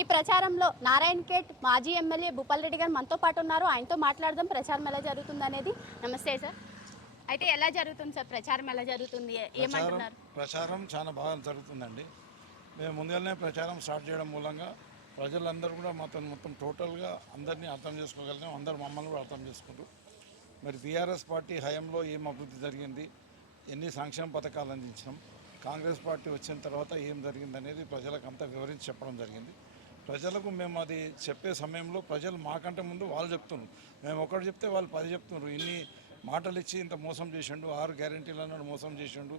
ఈ ప్రచారంలో నారాయణఖేడ్ మాజీ ఎమ్మెల్యే భూపాల్ రెడ్డి గారు మనతో పాటు ఉన్నారు. ఆయనతో మాట్లాడదాం ప్రచారం ఎలా జరుగుతుంది అనేది. నమస్తే సార్. అయితే ఎలా జరుగుతుంది సార్ ప్రచారం, ఎలా జరుగుతుంది, ఏమంటున్నారు? ప్రచారం చాలా బాగా జరుగుతుందండి. మేము ముందుగానే ప్రచారం స్టార్ట్ చేయడం మూలంగా ప్రజలందరూ కూడా మొత్తం టోటల్గా అందరినీ అర్థం చేసుకోగలిగాం. అందరూ మమ్మల్ని కూడా అర్థం చేసుకుంటూ మరి బీఆర్ఎస్ పార్టీ హయాంలో ఏం అభివృద్ధి జరిగింది, ఎన్ని సంక్షేమ పథకాలు అందించినాం, కాంగ్రెస్ పార్టీ వచ్చిన తర్వాత ఏం జరిగింది అనేది ప్రజలకు అంతా వివరించి చెప్పడం జరిగింది. ప్రజలకు మేము అది చెప్పే సమయంలో ప్రజలు మాకంటే ముందు వాళ్ళు చెప్తున్నారు. మేము ఒకటి చెప్తే వాళ్ళు 10 చెప్తున్నారు. ఇన్ని మాటలు ఇచ్చి ఇంత మోసం చేసిండు, 6 గ్యారెంటీలు అన్నాడు, మోసం చేసిండు.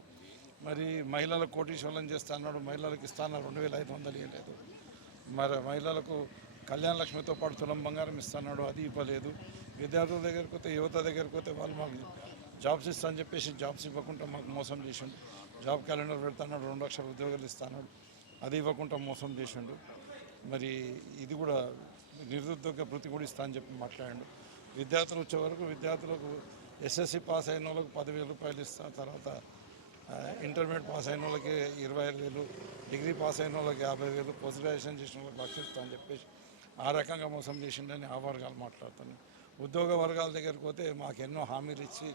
మరి మహిళలకు కోటీశ్వరం చేస్తా అన్నాడు, మహిళలకు ఇస్తాను 2500 ఇవ్వలేదు. మరి మహిళలకు కళ్యాణ లక్ష్మితో పాటు తులం బంగారం ఇస్తున్నాడు, అది ఇవ్వలేదు. విద్యార్థుల దగ్గరికి పోతే, యువత దగ్గరికి పోతే వాళ్ళు మాకు జాబ్స్ ఇస్తానని చెప్పేసి జాబ్స్ ఇవ్వకుండా మాకు మోసం చేసిండు. జాబ్ క్యాలెండర్ పెడతాడు, 2 లక్షల ఉద్యోగాలు ఇస్తాడు, అది ఇవ్వకుండా మోసం చేసిండు. మరి ఇది కూడా నిరుద్యోగ భృతి కూడా ఇస్తా అని చెప్పి మాట్లాడాడు. విద్యార్థులు వచ్చే వరకు విద్యార్థులకు ఎస్ఎస్సి పాస్ అయిన వాళ్ళకి 10,000 రూపాయలు ఇస్తా, తర్వాత ఇంటర్మీడియట్ పాస్ అయిన వాళ్ళకి 25,000, డిగ్రీ పాస్ అయిన వాళ్ళకి 50,000, పోస్ట్ గ్రాడ్యుయేషన్ చేసిన వాళ్ళకి 1,00,000 ఇస్తా అని చెప్పేసి ఆ రకంగా మోసం చేసిండని ఆ వర్గాలు మాట్లాడుతున్నాయి. ఉద్యోగ వర్గాల దగ్గరికి పోతే మాకు ఎన్నో హామీలు ఇచ్చి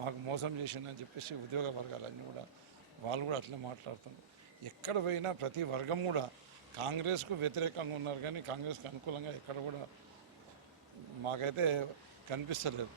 మాకు మోసం చేసిండని చెప్పేసి ఉద్యోగ వర్గాలన్నీ కూడా వాళ్ళు కూడా అట్లే మాట్లాడుతున్నారు. ఎక్కడ పోయినా ప్రతి వర్గం కూడా కాంగ్రెస్కు వ్యతిరేకంగా ఉన్నారు, కానీ కాంగ్రెస్కి అనుకూలంగా ఎక్కడ కూడా మాకైతే కనిపిస్తలేదు.